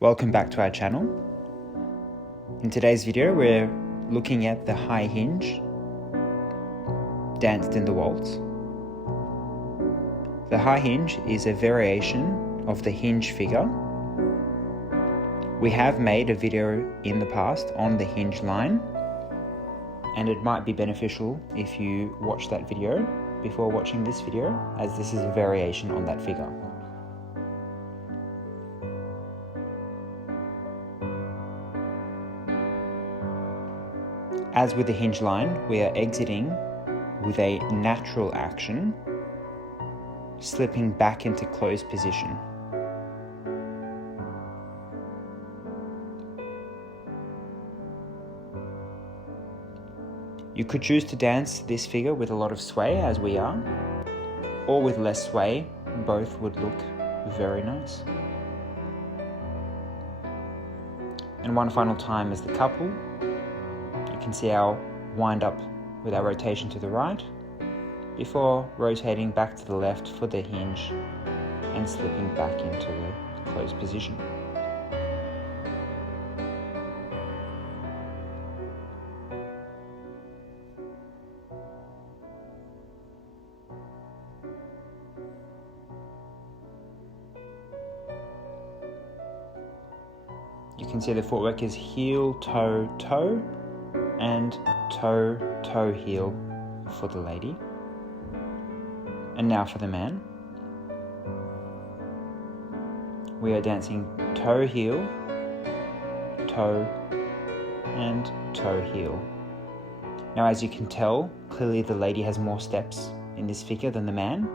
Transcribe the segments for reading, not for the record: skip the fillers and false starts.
Welcome back to our channel. In today's video, we're looking at the high hinge danced in the waltz. The high hinge is a variation of the hinge figure. We have made a video in the past on the hinge line, and it might be beneficial if you watch that video before watching this video, as this is a variation on that figure. As with the hinge line, we are exiting with a natural action, slipping back into closed position. You could choose to dance this figure with a lot of sway, as we are, or with less sway. Both would look very nice. And one final time as the couple. You can see our wind up with our rotation to the right before rotating back to the left for the hinge and slipping back into the closed position. You can see the footwork is heel, toe, toe, and toe, toe, heel for the lady. And now for the man. We are dancing toe, heel, toe, and toe, heel. Now, as you can tell, clearly the lady has more steps in this figure than the man.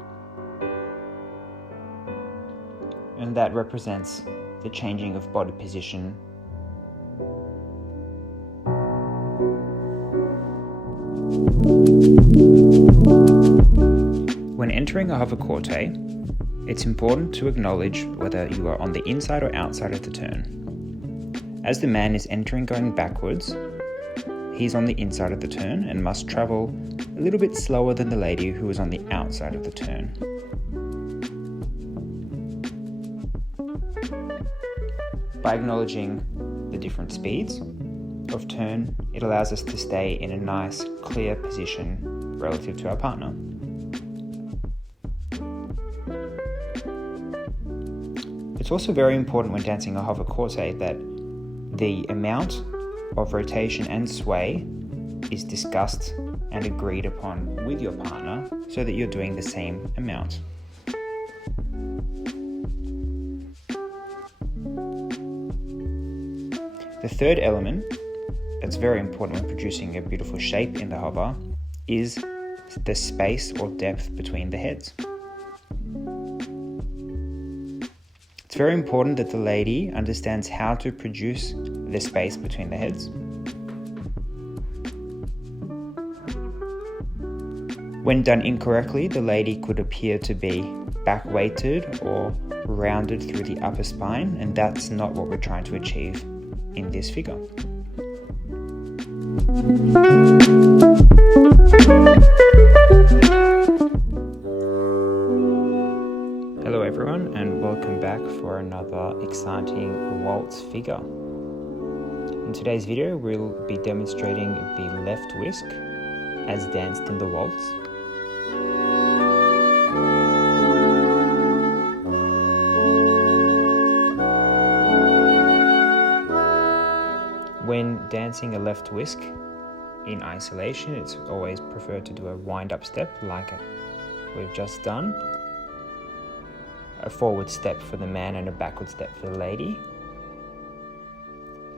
And that represents the changing of body position. When entering a hover corte, it's important to acknowledge whether you are on the inside or outside of the turn. As the man is entering going backwards, he's on the inside of the turn and must travel a little bit slower than the lady who is on the outside of the turn. By acknowledging the different speeds of turn, it allows us to stay in a nice, clear position relative to our partner. It's also very important when dancing a hover corte that the amount of rotation and sway is discussed and agreed upon with your partner so that you're doing the same amount. The third element that's very important when producing a beautiful shape in the hover is the space or depth between the heads. It's very important that the lady understands how to produce the space between the heads. When done incorrectly, the lady could appear to be back-weighted or rounded through the upper spine, and that's not what we're trying to achieve in this figure. Hello everyone, and welcome back for another exciting waltz figure. In today's video, we'll be demonstrating the left whisk as danced in the waltz. When dancing a left whisk in isolation, it's always preferred to do a wind-up step like we've just done. A forward step for the man and a backward step for the lady.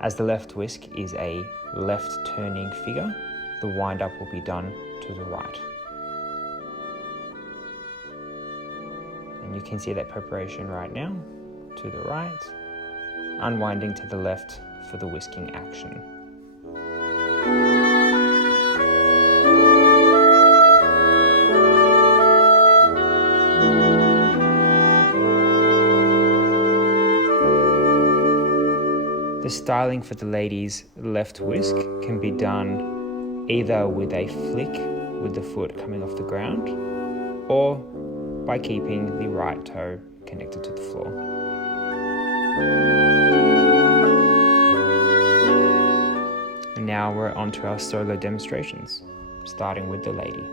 As the left whisk is a left turning figure, the wind-up will be done to the right. And you can see that preparation right now, to the right, unwinding to the left for the whisking action. The styling for the lady's left whisk can be done either with a flick with the foot coming off the ground or by keeping the right toe connected to the floor. And now we're on to our solo demonstrations, starting with the lady.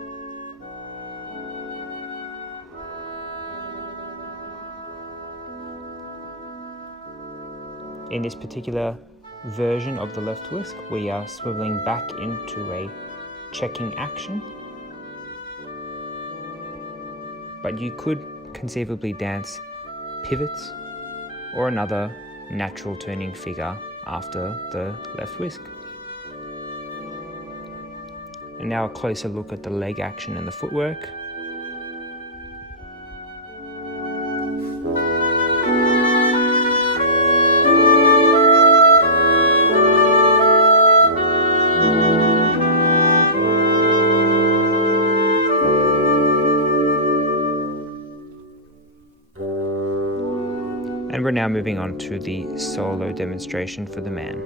In this particular version of the left whisk, we are swiveling back into a checking action, but you could conceivably dance pivots or another natural turning figure after the left whisk. And now a closer look at the leg action and the footwork. And we're now moving on to the solo demonstration for the man.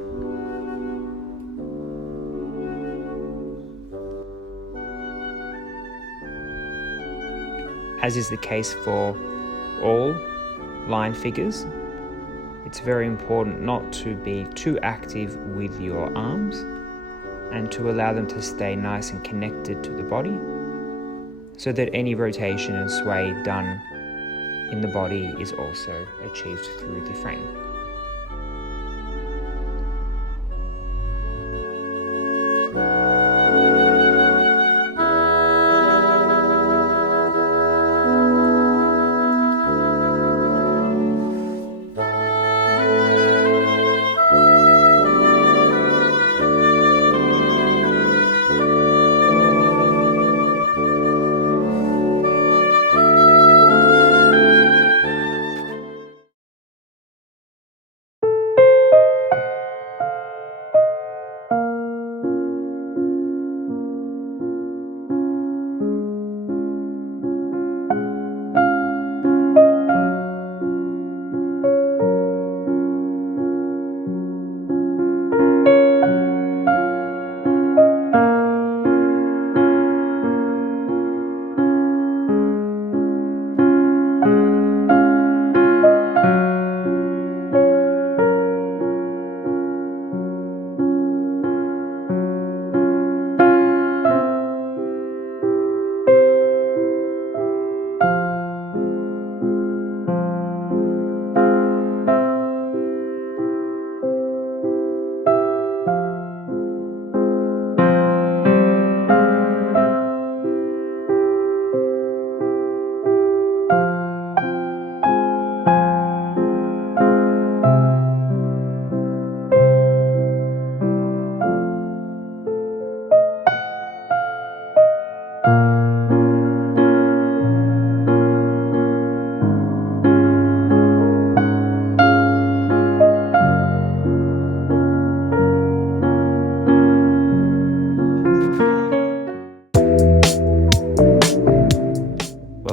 As is the case for all line figures, it's very important not to be too active with your arms and to allow them to stay nice and connected to the body so that any rotation and sway done in the body is also achieved through the frame.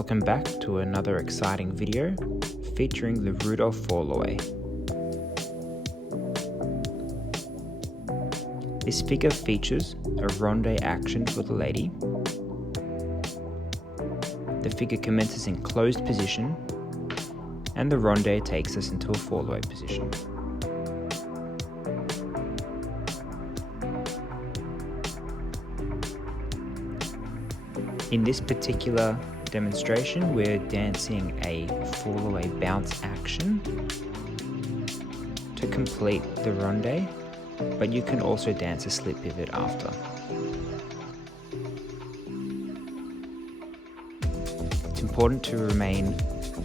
Welcome back to another exciting video featuring the Rudolph Fallaway. This figure features a Rondé action for the lady. The figure commences in closed position and the Rondé takes us into a Fallaway position. In this particular demonstration, we're dancing a Fallaway bounce action to complete the Rondé, but you can also dance a slip pivot after. It's important to remain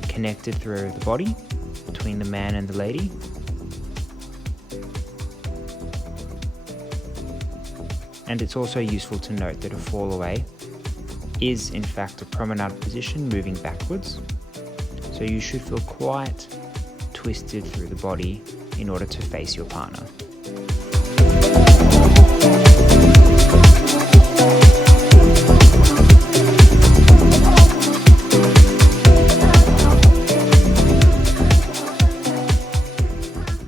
connected through the body between the man and the lady. And it's also useful to note that a Fallaway is in fact a promenade position moving backwards, so you should feel quite twisted through the body in order to face your partner.